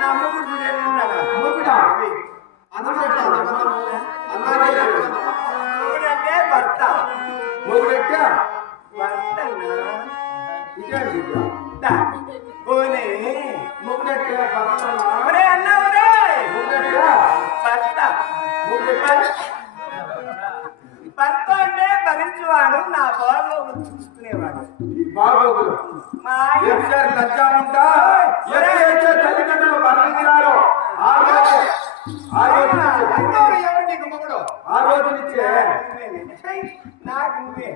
నా ముగ్గురు భర్త భర్త అంటే భరించేవాడు నా బాగోగులు చూసుకునేవాడు మా తల్లిదండ్రులు మరణించినారు ఆ రోజు నుంచే నాకు నువ్వే